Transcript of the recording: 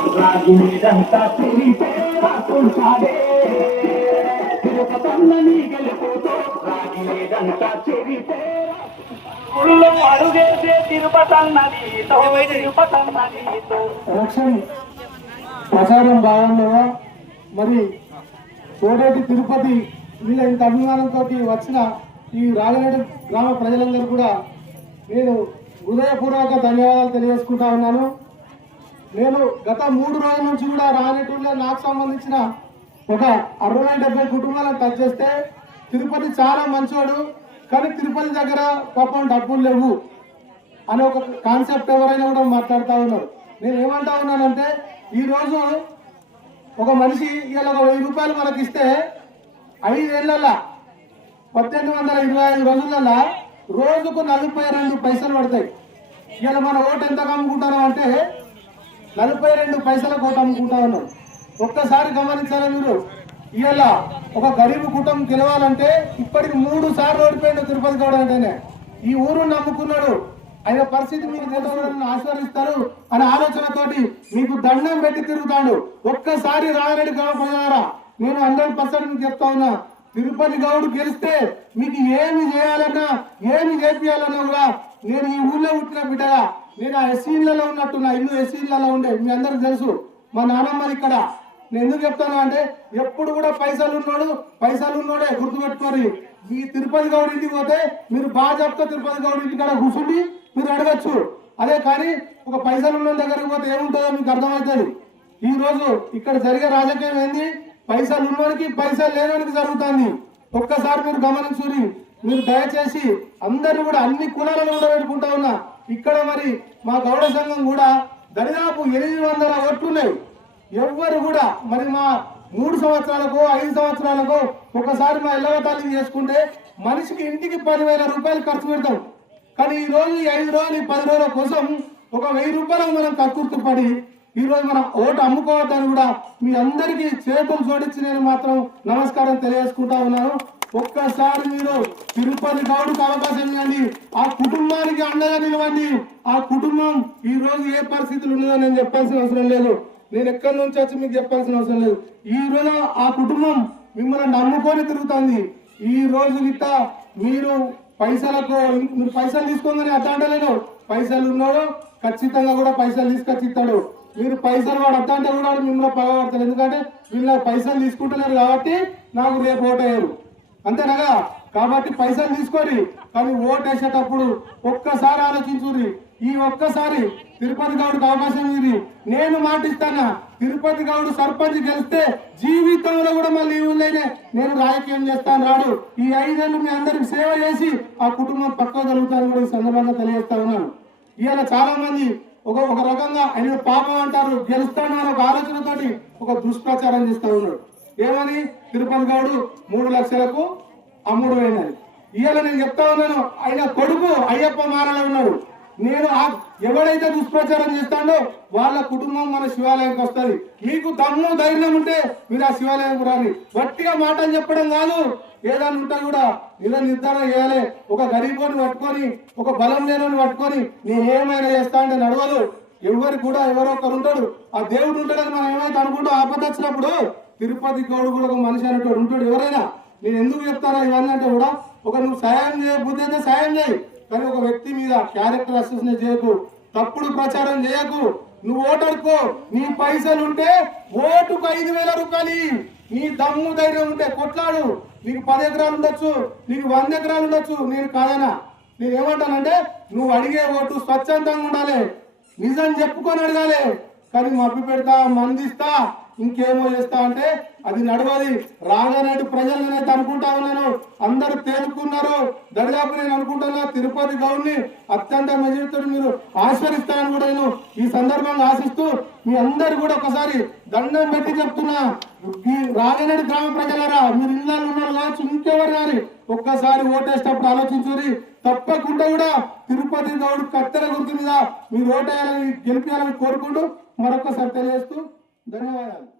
రాగి మీదంతా తిరిగితే రాకుంటాడే తిరుపతన్నని గెలుపుతో రాగి మీదంతా తిరిగితే ఊళ్ళో అడుగేసే తిరుపతన్ననితో తిరుపతన్ననితో ఎలక్షన్ ప్రచారం భాగంలో మరి కోటేటి తిరుపతి మీద ఇంత అభిమానంతో వచ్చిన ఈ రాజనేడు గ్రామ ప్రజలందరూ కూడా నేను హృదయపూర్వక ధన్యవాదాలు తెలియజేసుకుంటా ఉన్నాను. నేను గత 3 రోజుల నుంచి కూడా రాజనేటూరులో నాకు సంబంధించిన ఒక 60-70 కుటుంబాలను టచ్ చేస్తే తిరుపతి చాలా మంచోడు, కానీ తిరుపతి దగ్గర పాపం డబ్బులు లేవు అనే ఒక కాన్సెప్ట్ ఎవరైనా కూడా మాట్లాడుతూ ఉన్నారు. నేను ఏమంటా ఉన్నానంటే ఈరోజు ఒక మనిషి ఇలా 1000 రూపాయలు మనకి ఇస్తే 5 ఏళ్లలో 1825 రోజులలో రోజుకు 42 పైసలు పడతాయి. ఇలా మన ఓటు ఎంత అమ్ముకుంటున్నాం అంటే 42 పైసలకు ఓటు అమ్ముకుంటా ఉన్నాం. ఒక్కసారి గమనించాలి మీరు. ఇవాళ ఒక గరీబ్ కుటుంబం గెలవాలంటే ఇప్పటికి 3 సార్లు ఓడిపోయాడు తిరుపతి గౌడ అంటేనే. ఈ ఊరు నమ్ముకున్నాడు, ఆయన పరిస్థితి మీకు తెలుసుకోవాలని ఆశీర్వదిస్తారు అనే ఆలోచనతోటి మీకు దండం పెట్టి తిరుగుతాడు. ఒక్కసారి రాజరెడ్డి గ్రామ ప్రజలారా నేను 100% మీకు చెప్తా ఉన్నా, తిరుపతి గౌడ్ గెలిస్తే మీకు ఏమి చేయాలన్నా ఏమి చేపియాలన్నా కూడా నేను ఈ ఊళ్ళో పుట్టిన బిడ్డగా నేను ఆ ఎస్సీలలో ఉన్నట్టు నా ఇల్లు ఎస్సీలలో ఉండే మీ అందరికి తెలుసు. మా నాన్నమ్మని ఇక్కడ నేను ఎందుకు చెప్తాను అంటే ఎప్పుడు కూడా పైసలు ఉన్నోడే గుర్తుపెట్టుకోరు. ఈ తిరుపతి గౌడ్ ఇంటికి పోతే మీరు బాగా చెప్తా తిరుపతి గౌడ్ ఇంటి కాడ కూర్చుండి మీరు అడగచ్చు. అదే కానీ ఒక పైసలు ఉన్న దగ్గరికి పోతే ఏముంటుందో మీకు అర్థమవుతుంది. ఈ రోజు ఇక్కడ జరిగే రాజకీయం ఏంది, పైసలు ఉన్నోడికి పైసలు లేనోడికి జరుగుతుంది. ఒక్కసారి మీరు గమనించుని. మీరు దయచేసి అందరిని కూడా అన్ని కులాలను కూడా పెట్టుకుంటా ఉన్నా. ఇక్కడ మరి మా గౌడ సంఘం కూడా దరిదాపు 800 ఓట్లున్నాయి. ఎవ్వరు కూడా మరి మా 3 సంవత్సరాలకు 5 సంవత్సరాలకు ఒకసారి మా ఎల్లవతాళి చేసుకుంటే మనిషికి ఇంటికి 10,000 రూపాయలు ఖర్చు పెడతాం. కానీ ఈ రోజు 5 రోజులు 10 రోజుల కోసం ఒక 1000 రూపాయలకు మనం కక్కుర్తుపడి ఈ రోజు మనం ఓటు అమ్ముకోవద్దని కూడా మీ అందరికీ చేతులు జోడించి నేను మాత్రం నమస్కారం తెలియజేసుకుంటా ఉన్నాను. ఒక్కసారి మీరు తిరుపతి గౌడ్కి అవకాశం ఇవ్వండి, ఆ కుటుంబానికి అండగా నిలవండి. ఆ కుటుంబం ఈ రోజు ఏ పరిస్థితులు ఉన్నదో నేను చెప్పాల్సిన అవసరం లేదు, నేను ఎక్కడి నుంచి వచ్చి మీకు చెప్పాల్సిన అవసరం లేదు. ఈ రోజు ఆ కుటుంబం మిమ్మల్ని నమ్ముకొని తిరుగుతుంది. ఈ రోజు గిట్ట మీరు మీరు పైసలు తీసుకోగానే అడ్డాంటలేను. పైసలు ఉన్నాడు ఖచ్చితంగా కూడా పైసలు తీసుకొచ్చి ఇస్తాడు. మీరు పైసలు వాడు అడ్డంటే కూడా మిమ్మల్ని పగబడతారు. ఎందుకంటే వీళ్ళ పైసలు తీసుకుంటున్నారు కాబట్టి నాకు రేపు ఓటేయరు, అంతేనగా. కాబట్టి పైసలు తీసుకొని కానీ ఓటు వేసేటప్పుడు ఒక్కసారి ఆలోచించుర్రి. ఈ ఒక్కసారి తిరుపతి గౌడ్కి అవకాశం ఇది. నేను మాటిస్తానా, తిరుపతి గౌడ్ సర్పంచ్ గెలిస్తే జీవితంలో కూడా మళ్ళీ ఊళ్ళోనే నేను రాజకీయం చేస్తాను రాడు. ఈ 5 ఏళ్ళు మీ అందరికి సేవ చేసి ఆ కుటుంబం పక్కకు జరుగుతాను కూడా ఈ సందర్భంగా తెలియజేస్తా ఉన్నాను. ఇవాళ చాలా మంది ఒక రకంగా ఆయన పాపం అంటారు, గెలుస్తాను అనే ఒక ఆలోచనతోటి ఒక దుష్ప్రచారం చేస్తా ఉన్నాడు. ఏమని తిరుపతి గౌడ్ 3 లక్షలకు అమ్ముడు అయినది. ఇవాళ నేను చెప్తా ఉన్నాను, ఆయన కొడుకు అయ్యప్ప మారలో ఉన్నాడు. నేను ఎవడైతే దుష్ప్రచారం చేస్తాడో వాళ్ళ కుటుంబం మన శివాలయానికి వస్తుంది. మీకు దమ్ము ధైర్యం ఉంటే మీరు ఆ శివాలయం రాని. గట్టిగా మాటలు చెప్పడం కాదు, ఏదైనా ఉంటే కూడా నిర్ధారణ చేయాలి. ఒక గరీబోని పట్టుకొని ఒక బలం లేని పట్టుకొని నేనేమైనా చేస్తా అంటే నడవదు. ఎవరికి కూడా ఎవరో ఒకరు ఉంటాడు, ఆ దేవుడు ఉంటాడని మనం ఏమైతే అనుకుంటూ ఆపద వచ్చినప్పుడు తిరుపతి గౌడ్ కూడా ఒక మనిషి అనేటోడు ఉంటాడు. ఎవరైనా నేను ఎందుకు చెప్తారా ఇవన్నీ అంటే కూడా నువ్వు సాయం చేయకపోతే అయితే సాయం చేయి, కానీ ఒక వ్యక్తి మీద క్యారెక్టర్ అసోసియేషన్ చేయకు, తప్పుడు ప్రచారం చేయకు. నువ్వు ఓటడుకో, నీ పైసలు ఉంటే ఓటుకు 5,000 రూపాయలు, నీ దమ్ము ధైర్యం ఉంటే కొట్లాడు. నీకు 10 ఎకరాలు ఉండొచ్చు, నీకు 100 ఎకరాలు ఉండొచ్చు, నేను కాదనా. నేను ఏమంటానంటే నువ్వు అడిగే ఓటు స్వచ్ఛందంగా ఉండాలి, నిజం చెప్పుకొని అడగాలి. కానీ మబ్బి పెడతా మందిస్తా ఇంకేమో చేస్తా అంటే అది నడవది. రాగానేటి ప్రజలు నేనైతే అనుకుంటా ఉన్నాను, అందరూ తేలుకున్నారు. దరిదాపు నేను అనుకుంటున్నా తిరుపతి గౌడ్ని అత్యంత మెజారిటీతో మీరు ఆశీర్వదిస్తారని కూడా నేను ఈ సందర్భంగా ఆశిస్తూ మీ అందరు కూడా ఒకసారి దండం పెట్టి చెప్తున్నా. ఈ రాగానేటి గ్రామ ప్రజలారా, మీరు ఇళ్ళలో ఉన్నారు కావచ్చు, ఇంకెవరు కానీ ఒక్కసారి ఓటేసేటప్పుడు ఆలోచించురి. తప్పకుండా కూడా తిరుపతి గౌడ్ కత్తెర గుర్తు మీద మీరు ఓటేయాలని గెలిపించాలని కోరుకుంటూ మరొకసారి తెలియజేస్తూ ధన్యవాదాలు.